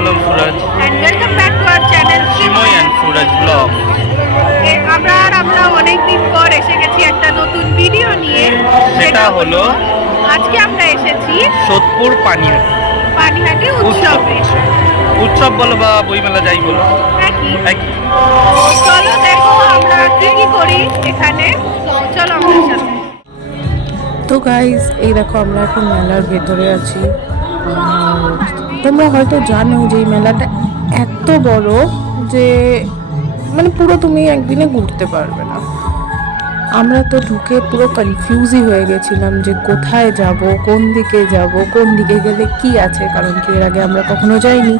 হলাম Suraj and welcome back to our channel Chinmoy and Suraj vlog. আমরা অনেকদিন পর এসে গেছি একটা নতুন ভিডিও নিয়ে। সেটা হলো আজকে আমরা এসেছি সোদপুর পানিহাটি উৎসবে। উৎসব বলো বা বইমেলা যাই বলো, একই। চলো দেখো আমরা কি কি করি এখানে, চলো আমাদের সাথে। তো গাইজ এই দেখো আমরা এখন মেলার ভেতরে আছি। আর তোমরা হয়তো জানো যে এই মেলাটা এত বড় যে মানে পুরো তুমি একদিনে ঘুরতে পারবে না। আমরা তো ঢুকে পুরো কনফিউজই হয়ে গেছিলাম যে কোথায় যাব, কোন দিকে যাব, কোন দিকে গেলে কি আছে, কারণ কি এর আগে আমরা কখনো যাইনি।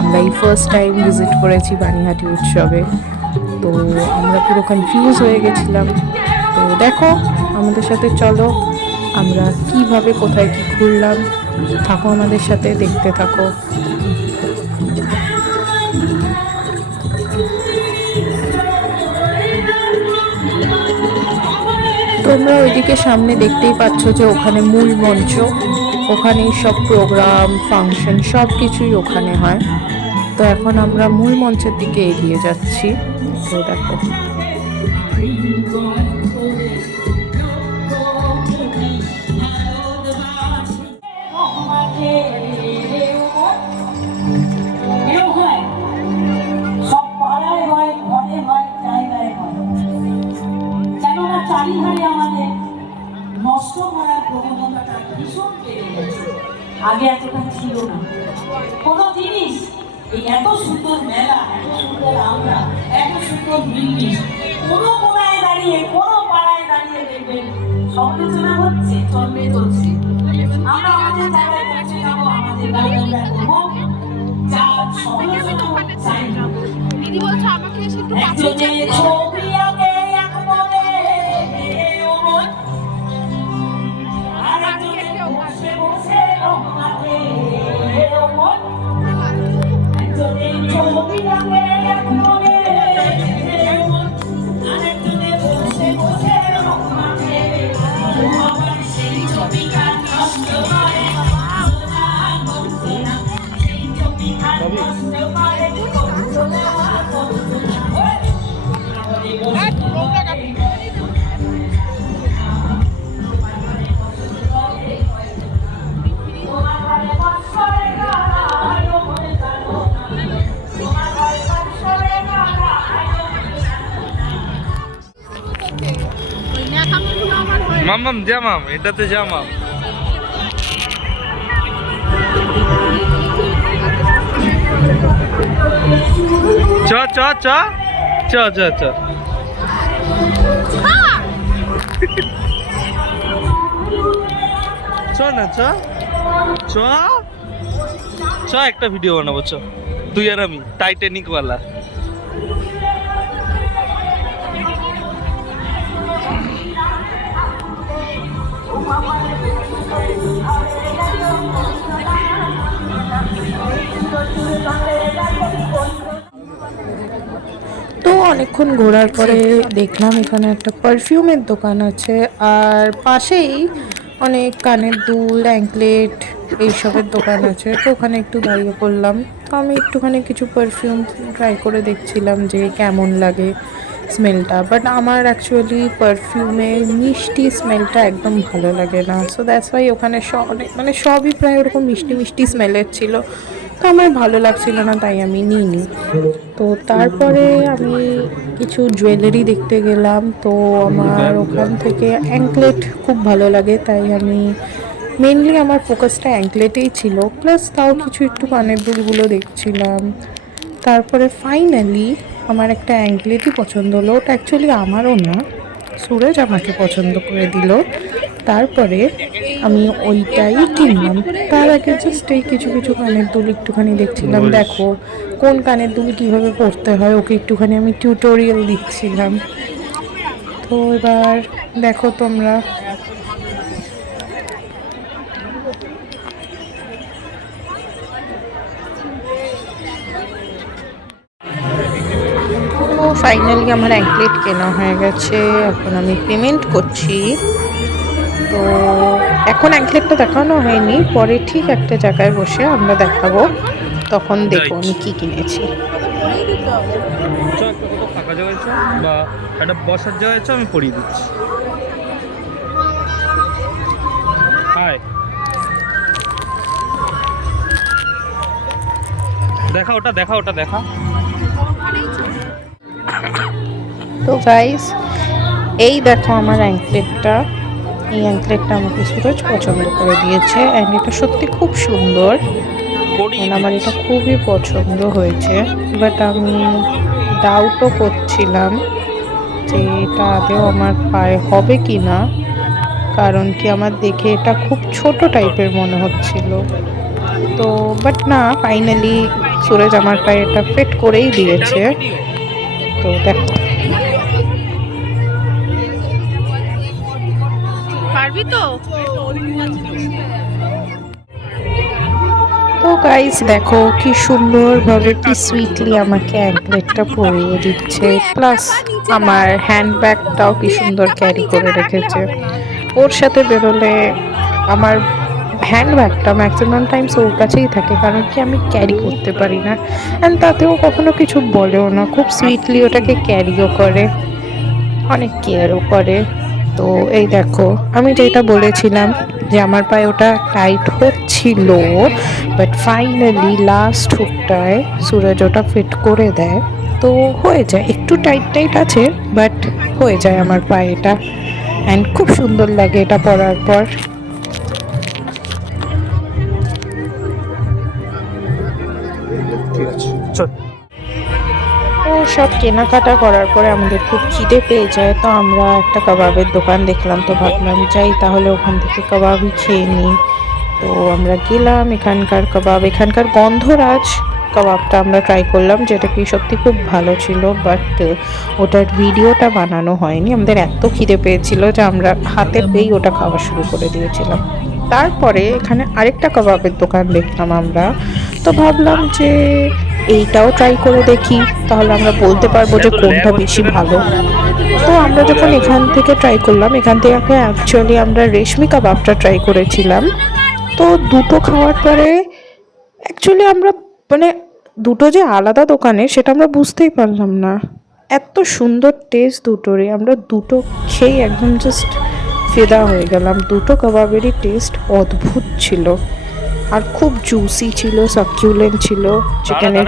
আমরা এই ফার্স্ট টাইম ভিজিট করেছি পানিহাটি উৎসবে, তো আমরা পুরো কনফিউজ হয়ে গেছিলাম। তো দেখো আমাদের সাথে চলো আমরা কিভাবে কোথায় কি ঘুরলাম, থাকো আমাদের সাথে, দেখতে থাকো। তোমরা ওইদিকে সামনে দেখতেই পাচ্ছ যে ওখানে মূল মঞ্চ, ওখানেই সব প্রোগ্রাম ফাংশন সব কিছুই ওখানে হয়। তো এখন আমরা মূল মঞ্চের দিকে এগিয়ে যাচ্ছি। তো দেখো নষ্ট করার প্রবণতাটা ভীষণ বেড়ে গেছে, আগে এতটা ছিল না। কোনো জিনিস এই এত সুন্দর মেলা, এত সুন্দর আমরা, এত সুন্দর জিনিস কোনো কোনায় দাঁড়িয়ে, কোনো পাড়ায় দাঁড়িয়ে দেখবেন সমালোচনা হচ্ছে, চলবে চলছে। আমরা আমাদের জায়গায় পৌঁছে যাবো, আমাদের গাড়ি আমরা করবো, যা সমালোচনা চাই না। দিদি বলছে আমাকে এসে একটু একজনের ছবি আগে এক মনে, বসে বসে রঙাতে একজনের ছবি আগে এক মনে, আরেকজনের বসে বসে রঙাতে আমার সেই ছবিটা নষ্ট করে, সেই ছবিটা নষ্ট করে মাম জামাম, এটাতে জামাম। চ চ চ চ চ চ চ না চ চ চ একটা ভিডিও বানাবো, চ তুই আর আমি টাইটানিক ওয়ালা। তো অনেকক্ষণ ঘোরার পরে দেখলাম এখানে একটা পারফিউমের দোকান আছে, আর পাশেই অনেক কানের দুল, অ্যাঙ্কলেট এইসবের দোকান আছে। তো ওখানে একটু দাঁড়িয়ে পড়লাম। তো আমি একটুখানি কিছু পারফিউম ট্রাই করে দেখছিলাম যে কেমন লাগে স্মেলটা, বাট আমার অ্যাকচুয়ালি পারফিউমের মিষ্টি স্মেলটা একদম ভালো লাগে না। সো দ্যাটস ওয়াই ওখানে মানে সবই প্রায় ওরকম মিষ্টি মিষ্টি স্মেলের ছিল, তো আমার ভালো লাগছিল না, তাই আমি নিইনি। তো তারপরে আমি কিছু জুয়েলারি দেখতে গেলাম। তো আমার ওখান থেকে অ্যাঙ্কলেট খুব ভালো লাগে, তাই আমি মেনলি আমার ফোকাসটা অ্যাঙ্কলেটেই ছিল, প্লাস তাও কিছু একটু কানের দুলগুলো দেখছিলাম। তারপরে ফাইনালি আমার একটা অ্যাঙ্কলেটই পছন্দ হলো। ওটা অ্যাকচুয়ালি আমারও না, সুরজ আমাকে পছন্দ করে দিল। তারপরে আমি ওইটাই কিনলাম। তার আগে জাস্ট এই কিছু কিছু কানের দুল একটুখানি দেখছিলাম, দেখো কোন কানের দুল কীভাবে পরতে হয়, ওকে একটুখানি আমি টিউটোরিয়াল দিচ্ছিলাম। তো এবার দেখো তোমরা। তো ফাইনালি আমার অ্যাঙ্কলেট কেনা হয়ে গেছে, এখন আমি পেমেন্ট করছি। তো এখন অ্যাঙ্কলেটটা দেখানো হয়নি, পরে ঠিক একটা জায়গায় বসে আমরা দেখাবো। তখন দেখো আমি কি কিনেছি। চ একটা কোথাও ফাঁকা জায়গায় চ, বা একটা বসার জায়গায় চ, আমি পড়িয়ে দিচ্ছি। হাই, দেখা ওটা, দেখা ওটা, দেখা। তো গাইস এই দেখো আমার অ্যাঙ্কলেটটা, এই অ্যাঙ্কলেটটা আমাকে সুরজ পছন্দ করে দিয়েছে অ্যান্ড এটা সত্যি খুব সুন্দর, পড়িয়ে আমার এটা খুবই পছন্দ হয়েছে। বাট আমি ডাউটও করছিলাম যে এটা আদেও আমার পায়ে হবে কি না, কারণ কি আমার দেখে এটা খুব ছোট টাইপের মনে হচ্ছিল। তো বাট না, ফাইনালি সুরজ আমার পায়ে এটা ফিট করেই দিয়েছে। তো দেখো, পারবি তো? তো গাইস দেখো কি সুন্দরভাবে কি সুইটলি আমাকে অ্যাঙ্কলেটটা পরিয়ে দিচ্ছে, প্লাস আমার হ্যান্ডব্যাগটাও কি সুন্দর ক্যারি করে রেখেছে। ওর সাথে বেরোলে আমার হ্যান্ডব্যাগটা ম্যাক্সিমাম টাইমস ওর কাছেই থাকে, কারণ কি আমি ক্যারি করতে পারি না। অ্যান্ড তাতেও কখনো কিছু বলেও না, খুব সুইটলি ওটাকে ক্যারিও করে, অনেক কেয়ারও করে। তো এই দেখো আমি যেটা বলেছিলাম যে আমার পায়ে ওটা টাইট হচ্ছিল, বাট ফাইনালি লাস্ট হুকটায় সুরজ ওটা ফিট করে দেয়। তো হয়ে যায়, একটু টাইট টাইট আছে বাট হয়ে যায় আমার পায়ে এটা, অ্যান্ড খুব সুন্দর লাগে এটা পরার পর। ঠিক আছে, চল। তো সব কেনাকাটা করার পরে আমাদের খুব খিদে পেয়ে যায়, তো আমরা একটা কাবাবের দোকান দেখলাম, তো ভাবলাম যাই তাহলে ওখান থেকে কাবাবই খেয়ে নিই। তো আমরা গেলাম, এখানকার কাবাব, এখানকার গন্ধরাজ কাবাবটা আমরা ট্রাই করলাম, যেটা কি সত্যি খুব ভালো ছিল, বাট ওটার ভিডিওটা বানানো হয়নি। আমাদের এত খিদে পেয়েছিল যে আমরা হাতে পেয়েই ওটা খাওয়া শুরু করে দিয়েছিলাম। তারপরে এখানে আরেকটা কাবাবের দোকান দেখলাম আমরা, তো ভাবলাম যে এইটাও ট্রাই করে দেখি, তাহলে আমরা বলতে পারবো যে কোনটা বেশি ভালো। তো আমরা যখন এখান থেকে ট্রাই করলাম, এখান থেকে অ্যাকচুয়ালি আমরা রেশমি কাবাবটা ট্রাই করেছিলাম। তো দুটো খাওয়ার পরে অ্যাকচুয়ালি আমরা মানে দুটো যে আলাদা দোকানে সেটা আমরা বুঝতেই পারলাম না, এত সুন্দর টেস্ট দুটোরই। আমরা দুটো খেয়ে একদম জাস্ট ফিদা হয়ে গেলাম, দুটো কাবাবেরই টেস্ট অদ্ভুত ছিল, আর খুব জুসি ছিল, সাকিউলেন্ট ছিল চিকেনের।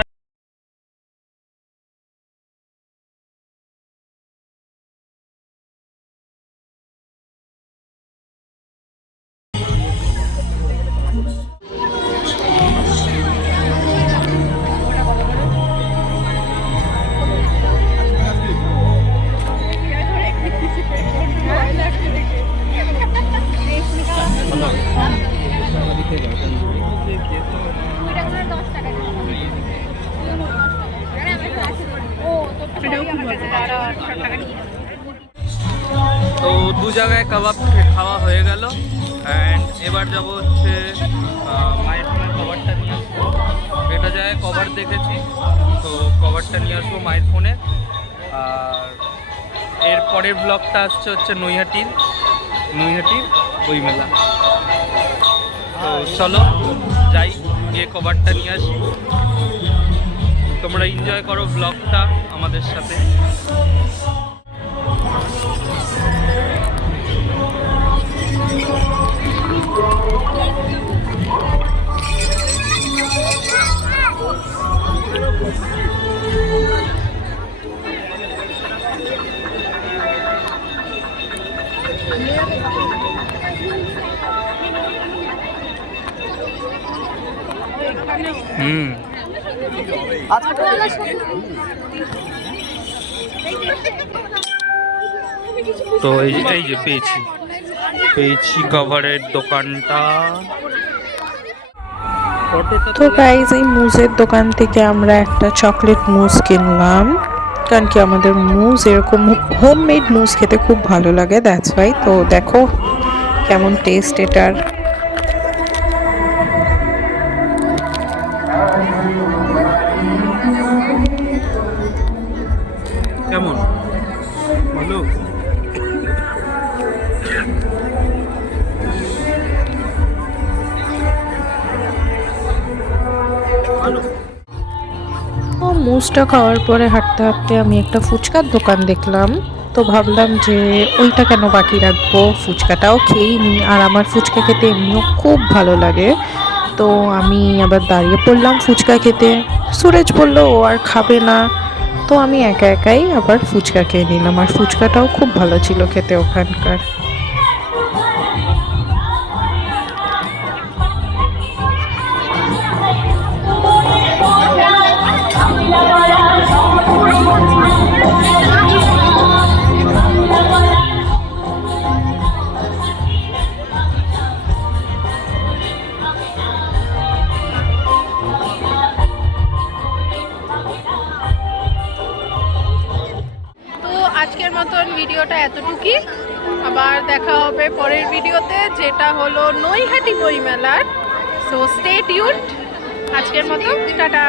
তো দু জায়গায় কাবাব খাওয়া হয়ে গেল, অ্যান্ড এবার যাব হচ্ছে মায়ের ফোনের কভারটা নিয়ে আসবো। এটা জায়গায় কভার দেখেছি, তো কভারটা নিয়ে আসবো মায়ের ফোনে। আর এর পরের ব্লগটা আসছে হচ্ছে নৈহাটির বইমেলা। তো চলো যাই, গিয়ে কভারটা নিয়ে আসি। তোমরা এনজয় করো ব্লগটা আমাদের সাথে। তো এই যে পেয়েছি কভারের দোকানটা। তো গাইজ এই মুজের দোকান থেকে আমরা একটা চকলেট মুজ কিনলাম, কারণ কি আমাদের মুজ এরকম হোমমেড মুজ খেতে খুব ভালো লাগে, দ্যাটস ওয়াই। তো দেখো কেমন টেস্ট এটার। কেমন ভালো? ভালো। মুসটা খাওয়ার পরে হাঁটতে হাঁটতে আমি একটা ফুচকার দোকান দেখলাম। তো ভাবলাম যে ওইটা কেন বাকি রাখবো, ফুচকাটাও খেয়েই নিই। আর আমার ফুচকা খেতে এমনিও খুব ভালো লাগে। তো আমি আবার দাঁড়িয়ে পড়লাম ফুচকা খেতে। সুরেশ বলল ও আর খাবে না, তো আমি একা একাই আবার ফুচকা খেয়ে নিলাম। আর ফুচকাটাও খুব ভালো ছিল খেতে ওখানকার। আজকের মতন ভিডিওটা এতটুকুই। আবার দেখা হবে পরের ভিডিওতে, যেটা হলো নৈহাটি বইমেলার। So stay tuned. আজকের মতো টাটা।